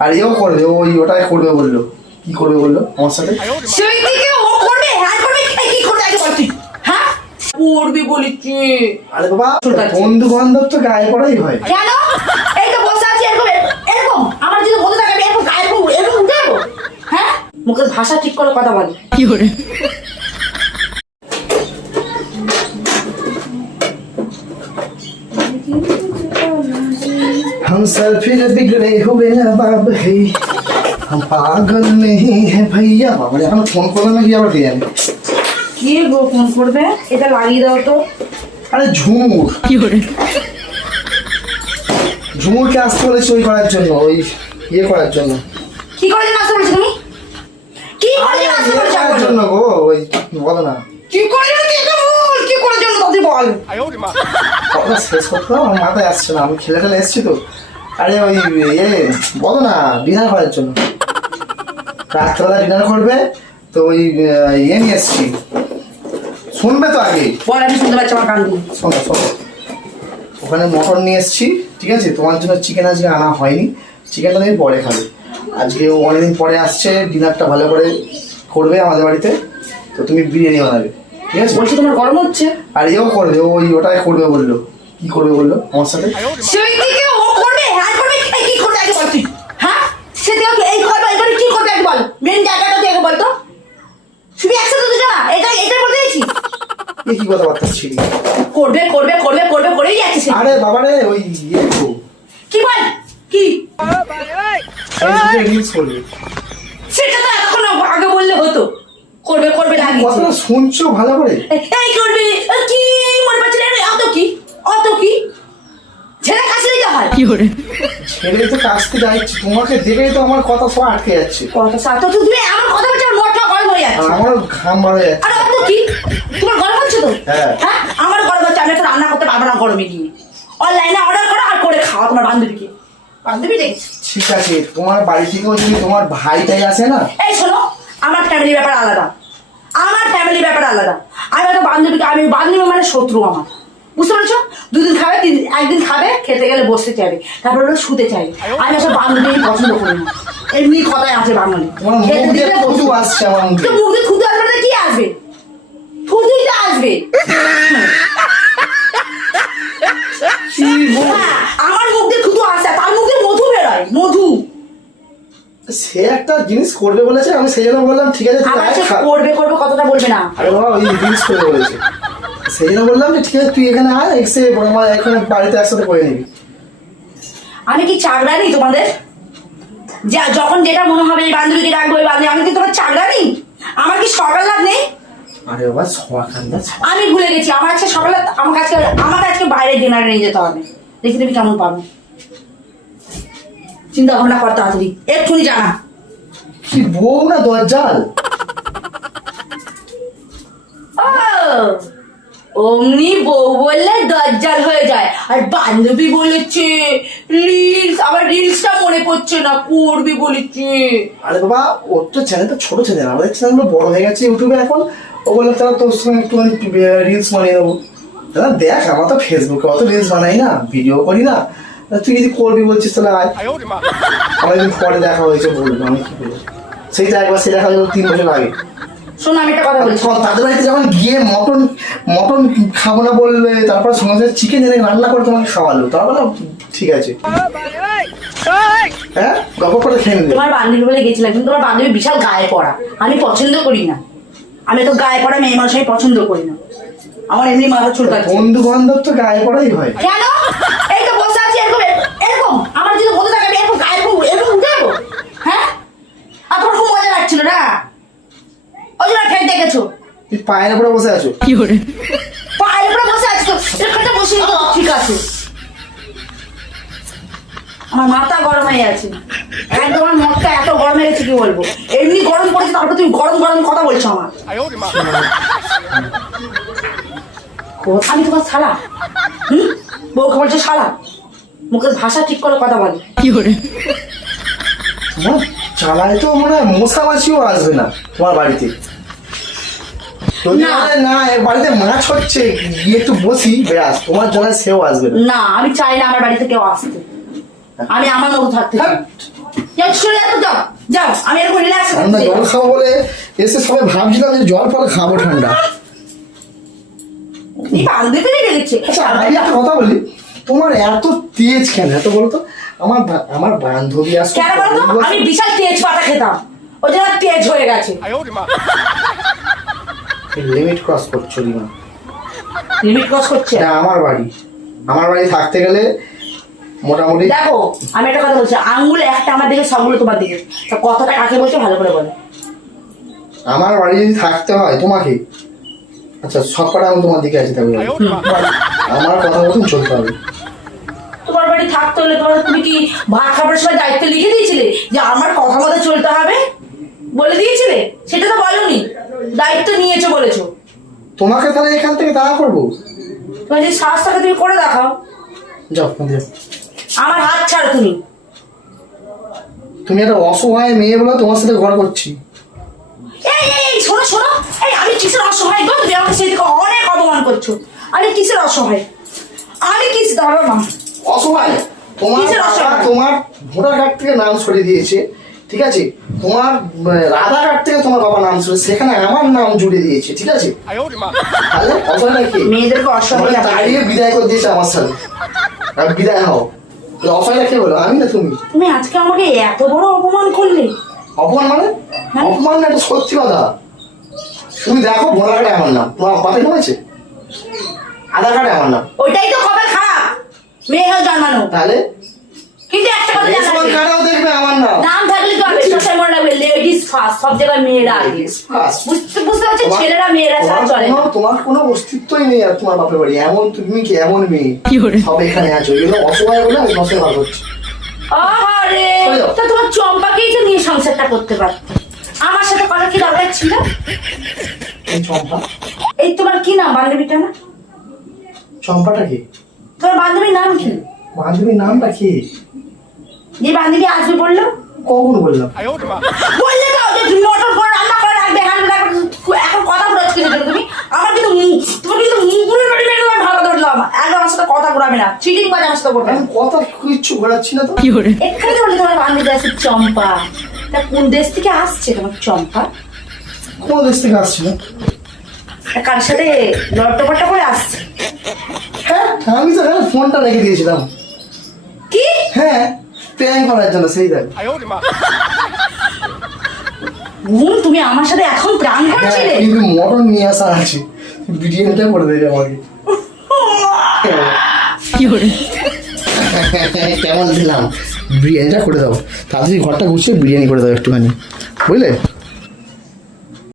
আর এও করবে ওই ওটাই করবে বলল। কি করবে বলল আমার সাথে? ও করবে হ্যাঁ করবে কি করবে? আগে বল তুই। হ্যাঁ? করবি বলেছি। আরে বাবা ঠিক আছে। বন্ধু বান্ধব তো গায়ে পড়াই হয়। কেন? এই তো বসে আছি এরকম এরকম। আমার যদি বলতে থাকে এরকম গায়ে এরকম এরকম উঠে হ্যাঁ? মুখের ভাষা ঠিক করে কথা বল। हम सर फिर बिगड़े हुए बाब है हम पागल नहीं है भैया বাবা রে, এখন ফোন করবে নাকি আবার কে জানে কে গো ফোন করবে এটা লাগিয়ে দাও তো আরে ঝুমুর ঝুমুরকে আসতে বলেছি ওই করার জন্য ওই ইয়ে করার জন্য কি করে যেন আসতে বলছো তুমি কি করে যেন আসতে ইয়ে বলছো করার আমাকে? জন্য গো ওই বলো না কি করে যেন কি এটা বল কি করে যেন তাদের বল কথা শেষ করতে দাও, আমার মাথায় আসছে না আমি খেলে খেলে এসছি তো আরে ওই ইয়ে বলো না ডিনার করার জন্য। রাত্রেবেলা ডিনার করবে তো ওই ইয়ে নিয়ে এসছি। শুনবে তো আগে। বল আমি শুনতে পাচ্ছি আমার কান শোনো শোনো। ওখানে মটন নিয়ে এসছি ঠিক আছে? তোমার জন্য চিকেন আজকে আনা হয়নি। চিকেনটা তুমি পরে খাবে। আজকে ও অনেকদিন পরে আসছে ডিনারটা ভালো করে করবে আমাদের বাড়িতে। তো তুমি বিরিয়ানি বানাবে ঠিক আছে? বলছি তোমার গরম হচ্ছে? আর এও করবে ওই ওটাই করবে বলল। কি করবে বলল আমার সাথে সেই থেকে ও করবে হ্যাঁ করবে এই কি করবে আগে বল তুই হ্যাঁ সে থেকে এই করবে এই করে কি করবে আগে বল মেন জায়গাটা তুই আগে বল তো শুধু একসাথে দুজনা এটা এটা বলতে চাইছি এ কি কথাবার্তা ছিলি করবে করবে করবে করবে করেই যাচ্ছে আরে বাবা রে ওই ইয়ে তো। কি বল? কি? সেটা তো এতক্ষণ আগে বললে হতো। করবে করবে কথাটা শুনছো ভালো করে? এই করবে। কি মনে পাচ্ছে না অত কি? অত কি? ছেলে কাছে দিতে হয়। ছেলে তো কাছতে যাচ্ছি তোমাকে দেখেই তো আমার কথা সব আটকে যাচ্ছে। কথা সাথে তো তুমি আমার কথা বলছো আমার হয়ে যাচ্ছে। আমারও ঘাম বার যাচ্ছে। আরে অত কি? তোমার তো হ্যাঁ। হ্যাঁ? আমার গরম হচ্ছে আমি একটু রান্না করতে পারব না গরমে গিয়ে। অনলাইনে অর্ডার করো আর করে খাওয়া তোমার বান্ধবীকে। বান্ধবী দেখছি? ঠিক আছে তোমার বাড়ি থেকেও যদি তোমার ভাইটাই আসে না? এই শোনো আমার ফ্যামিলি ব্যাপার আলাদা। আমার ফ্যামিলি ব্যাপার আলাদা। আমি একটা বান্ধবীকে আমি বান্ধবী মানে শত্রু আমার। বুঝতে পেরেছ? দুদিন খাবে তিন একদিন খাবে খেতে গেলে বসতে চাইবে। তারপর ওরা শুতে চাইবে আমি আসলে বান্ধবী পছন্দ করি না। এমনি কথায় আছে বাঙালি। খেতে দিলে আসছে আমার মুখে তো মুখে খুদে আসবে না কি আসবে থুতুই তো আসবে কি বল? হ্যাঁ, আমার মুখ দিয়ে থুতু আসে তার মুখ দিয়ে মধু বেরোয় মধু। সে একটা জিনিস করবে বলেছে আমি সেই জন্য বললাম ঠিক আছে তুই আমার আয় সে খা। করবে করবে কথাটা বলবে না। আরে বাবা ওই রিলস করবে বলেছে। সেই জন্য বললাম যে ঠিক আছে তুই এখানে আয় এখানে বাড়িতে একসাথে করে নিবি। আমি কি চাকরানি তোমাদের? যা যখন যেটা মনে হবে এই বান্ধবীকে ডাকবো ওই বান্ধবী আমি কি তোমার চাকরানি? আমার কি সকাল লাভ নেই? আরে বাবা সকালটা আমি ভুলে গেছি আমার আজকে সকালে আমার কাছে আমাকে আজকে বাইরে ডিনারে নিয়ে যেতে হবে। দেখি তুমি কেমন পাবে। চিন্তা ভাবনা কর তাড়াতাড়ি। এক্ষুনি জানা। কি বউ না দরজাল ও, অমনি বউ বললে দজ্জাল হয়ে যায়। আর বান্ধবী বলেছে রিলস আবার রিলসটা মনে পড়ছে না করবি বলেছে। আরে বাবা ওর তো চ্যানেলটা ছোট চ্যানেল আমাদের চ্যানেলগুলো বড় হয়ে গেছে ইউটিউবে এখন। ও বলল তারা তোর সঙ্গে একটু রিলস বানিয়ে দেবো। দাদা দেখ আমরা তো ফেসবুকে অত রিলস বানাই না ভিডিও করি না। তুই যদি করবি বলছিস তাহলে আয়। অনেকদিন পরে দেখা হয়েছে বলব আমি কি বলব। সেইটা একবার সে দেখা হয়েছিল তিন বছর আগে। শোনো আমি একটা কথা তখন তাদের বাড়িতে যখন গিয়ে মটন মটন খাব না বললে তারপর সঙ্গে সঙ্গে চিকেন এনে রান্না করে তোমাকে খাওয়ালো তারপর ঠিক আছে। হ্যাঁ? গল্প করে খেয়ে নেবে তোমার বান্ধবী বলে গেছিলাম কিন্তু তোমার বান্ধবী বিশাল গায়ে পড়া। আমি পছন্দ করি না। আমি তো গায়ে পড়া মেয়ে মানুষ আমি পছন্দ করি না। আমার এমনি মাথা চুলকাচ্ছে বন্ধু বান্ধব তো গায়ে পড়াই হয়। কেন? এই তো বসে আছি এরকম এরকম। আমার যদি বলতে থাকে আমি এরকম গায়ে এরকম এরকম উঠে হ্যাঁ? আর তোমার খুব মজা লাগছিল না? ওই জন্য দেখেছ? তুই পায়ের উপরে বসে আছো। কি করে? পায়ের উপরে বসে আছি তো? এখানটা বসে তো ঠিক আছে। আমার মাথা গরম হয়ে আছে একদম আমার মনটা এত গরম হয়ে গেছে কি বলব? এমনি গরম পড়েছে তারপর তুমি গরম গরম কথা বলছো আমার। আমি তোমার শালা। হুম? বউকে বলছো শালা। মুখের ভাষা ঠিক করে কথা বলে। তোমার চালায় তো মনে হয় আসবে না তোমার বাড়িতে। না। এর বাড়িতে মাছ হচ্ছে গিয়ে একটু বসি ব্যাস তোমার জ্বালায় সেও আসবে না। আমি চাই না আমার বাড়িতে কেউ আসতে। আমি আমার মতো থাকতে চাই। হ্যাঁ, জল খাব বলে এসে সবাই ভাবছিলাম যে জল ফল খাব ঠান্ডা। আচ্ছা কথা বলি তোমার এত তেজ কেন এত বলো তো? আমার আমার বান্ধবী আসছে কেন বলো তো? আমি বিশাল তেজ পাতা খেতাম। ওই জন্য তেজ হয়ে গেছে। লিমিট ক্রস করছ রিমা। লিমিট ক্রস করছে? এটা আমার বাড়ি। আমার বাড়ি থাকতে গেলে মোটামুটি দেখো আমি একটা কথা বলছি। আঙ্গুল একটা আমার দিকে সবগুলো তোমার দিকে। তা কথাটা কাকে বলছো ভালো করে বলো। আমার বাড়ি যদি থাকতে হয় তোমাকে? আচ্ছা সব কটা আমি তোমার দিকে আছে তবে আমার কথা মতন চলতে হবে। তোমার বাড়ি থাকতে হলে তোমার তুমি কি ভাত খাবার সময় দায়িত্ব লিখে দিয়েছিলে? যে আমার কথা মতো চলতে হবে? বলে দিয়েছিলে? সেটা তো বলনি। দায়িত্ব নিয়েছো বলেছ। তোমাকে তাহলে এখান থেকে তাড়া করব? তোমার যে শ্বাস থাকে তুমি করে দেখাও। যাও আমার হাত ছাড়ো তুমি। তুমি একটা অসহায় মেয়ে বলে তোমার সাথে ঘর করছি। এই এই শোনো শোনো। এই আমি কিসের অসহায়? গো তুমি আমাকে সেই থেকে অনেক অপমান করছ। আমি কিসের অসহায়? আমি কিস ধরো না অসহায়। তোমার? তোমার ভোটার কার্ড থেকে নাম সরিয়ে দিয়েছে ঠিক আছে? তোমার আধার কার্ড থেকে তোমার বাবা নাম সরিয়ে সেখানে আমার নাম জুড়ে দিয়েছে ঠিক আছে? তাহলে অসহায় কি মেয়েদেরকে অসহায় মানে বিদায় করে দিয়েছে আমার সাথে। আর বিদায় হও। কে বলো? আমি না তুমি? তুমি আজকে আমাকে এত বড় অপমান করলে। অপমান মানে? হ্যাঁ। অপমান না এটা সত্যি কথা। তুমি দেখো ভোটার কার্ডে আমার নাম। তোমার আছে আধার কার্ডে আমার নাম। ওইটাই তো কবে খারাপ মেয়ে হয়ে জন্মানো। তাহলে? কিন্তু একটা কথা আছে, কার্ডেও দেখবে আমার নাম। নাম থাকলে তো আমি সবসময় মনে রাখবে লেডিস ফার্স্ট সব জায়গায় মেয়েরা। আগে বুঝতে বুঝতে পারছি তোমার- ছেলেরা মেয়েরা ছাড়া চলে। না তোমার কোনো অস্তিত্বই নেই আর তোমার বাপের বাড়ি। এমন তুমি কি এমন মেয়ে? সব এখানে আছো। এগুলো অসহায় বলে আমি নষ্ট ভালো হচ্ছে আরে তো তোমার চম্পাকেই তো নিয়ে সংসারটা করতে পারতো। আমার সাথে করার কি দরকার ছিল? এই চম্পা। এই তোমার কি নাম? বান্ধবীটা না? চম্পাটা কি? তোমার বান্ধবীর নাম কি? বান্ধবীর নামটা কি? যে বান্ধবী আসবে বলল? কখন বলল? বললে তো যে তুমি মটর করে রান্না করে রাখবে হ্যান্ড এখন কথা বলছো তুমি। আমার কিন্তু তোমার কিন্তু বের ভালো একদম আমার সাথে কথা ঘুরাবে না চিটিং বাজে আমার সাথে করবে আমি কথা কিচ্ছু ঘোরাচ্ছি না তো। এখানে তো বললে তোমার বান্ধবী আছে চম্পা। তা কোন দেশ থেকে আসছে তোমার চম্পা? কোন দেশ থেকে আসছি? কার সাথে লট্টপাট্টা করে আসছে? হ্যাঁ আমি তো হ্যাঁ ফোনটা রেখে দিয়েছিলাম। কি? হ্যাঁ প্র্যাঙ্ক করার জন্য সেই দেখ। বোন তুমি আমার সাথে এখন প্রাণ হ্যাঁ করছিলে? কিন্তু মটন নিয়ে আসা আছে। বিরিয়ানিটা করে দেবে আমাকে। কেমন দিলাম? বিরিয়ানিটা করে দাও। তাড়াতাড়ি ঘরটা গুছিয়ে বিরিয়ানি করে দাও একটুখানি। বুঝলে?